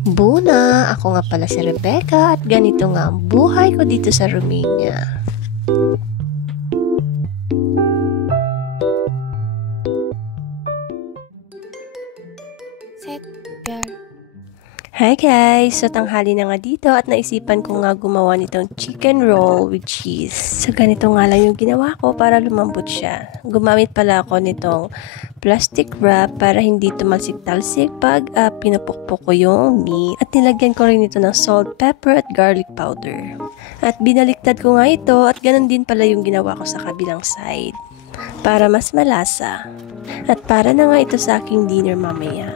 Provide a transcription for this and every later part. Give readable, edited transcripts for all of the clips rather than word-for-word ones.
Buna, ako nga pala si Rebecca at ganito nga ang buhay ko dito sa Romania. Set, pyar. Hi guys! So tanghali na nga dito at naisipan ko nga gumawa nitong chicken roll with cheese. So ganito nga lang yung ginawa ko para lumambot siya. Gumamit pala ako nitong plastic wrap para hindi tumalsik-talsik pag pinupukpok ko yung meat. At nilagyan ko rin ito ng salt, pepper at garlic powder. At binaliktad ko nga ito at ganun din pala yung ginawa ko sa kabilang side para mas malasa. At para na nga ito sa aking dinner mamaya.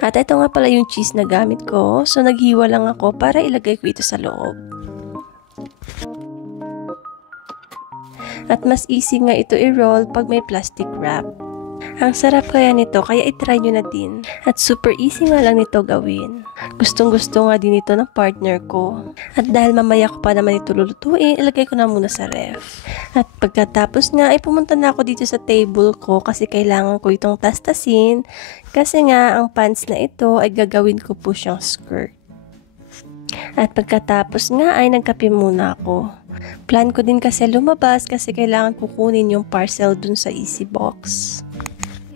At ito nga pala yung cheese na gamit ko. So, naghiwa lang ako para ilagay ko ito sa loob. At mas easy nga ito i-roll pag may plastic wrap. Ang sarap kaya nito, kaya itry nyo na din. At super easy nga lang nito gawin. Gustong-gusto nga din ito ng partner ko. At dahil mamaya ko pa naman ito lulutuin, ilagay ko na muna sa ref. At pagkatapos nga, ay pumunta na ako dito sa table ko kasi kailangan ko itong tastasin. Kasi nga, ang pants na ito ay gagawin ko po siyang skirt. At pagkatapos nga ay nagkape muna ako. Plan ko din kasi lumabas kasi kailangan kukunin yung parcel dun sa Easy Box.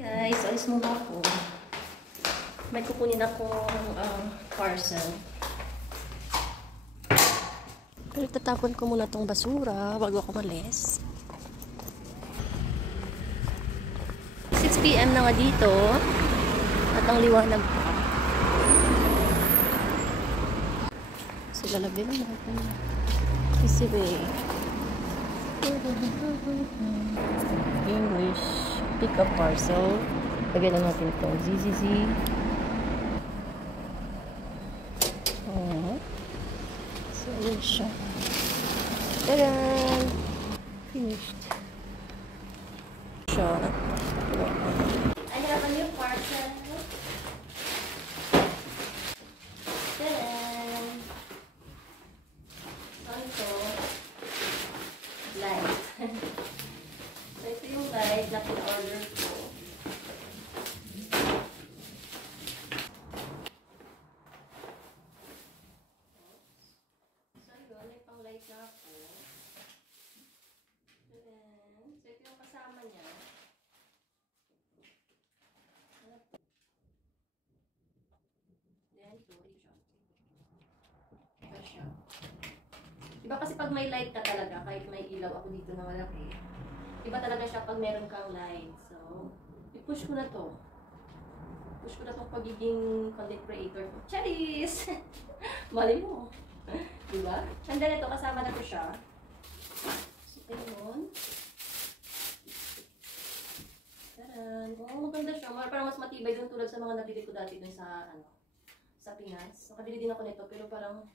Guys, alis muna ako. May kukunin akong parcel. Pero tatapon ko muna tong basura bago ako malis. 6 PM na nga dito at ang liwanag pa. So, lalagyan na natin. Easy way. English. Pick up parcel. Lagyan lang natin itong ZZZ. So, yun siya. Tadaan! Finished. Siya. I have a new parcel. Tadaan! So, ito. Light. So, ito yung light na pin-order ko. May pang-light na ako. Ayan. So, ito yung kasama niya. Then, ito siya. Ito siya. Diba kasi pag may light ka talaga, kahit may ilaw ako dito na malaki, iba talaga siya pag meron kang light. So, i-push ko na to. Push ko na itong pagiging content creator ko. Charis! Mali mo. Diba? And then ito, kasama na ko siya. So, ayun. Taran. Oh, maganda siya. Parang mas matibay dun tulad sa mga nabili ko dati dun sa, sa Pinas. Nakabili din ako nito, pero parang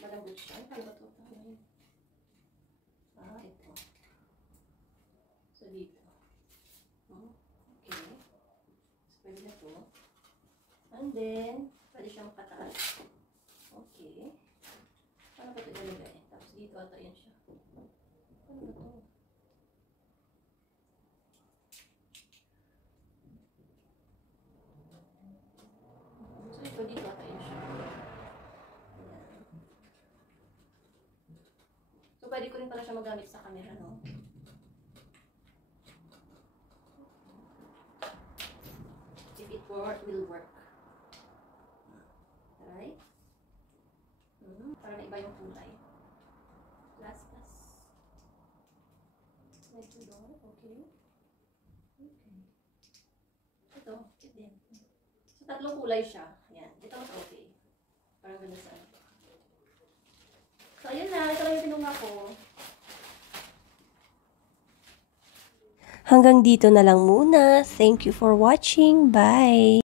malambot siya. Ay, paano ba ito? Ito. So, dito. Okay. So, pwede na ito. And then, pwede siyang pataas. Okay. Paano ba ito ilagay? Tapos dito ata yan siya. Paano ba ito? So ito dito ata yan siya. Ayan. So pwede ko rin pala siya magamit sa camera, no? If it will work. Alright? Para na iba yung kulay. Last. Like ito. Okay. Ito. Din. So, tatlong kulay siya. Ayan. Ito mas okay. Parang gano'n sa So, ayun na. Ito lang yung tinunga ko. Hanggang dito na lang muna. Thank you for watching. Bye!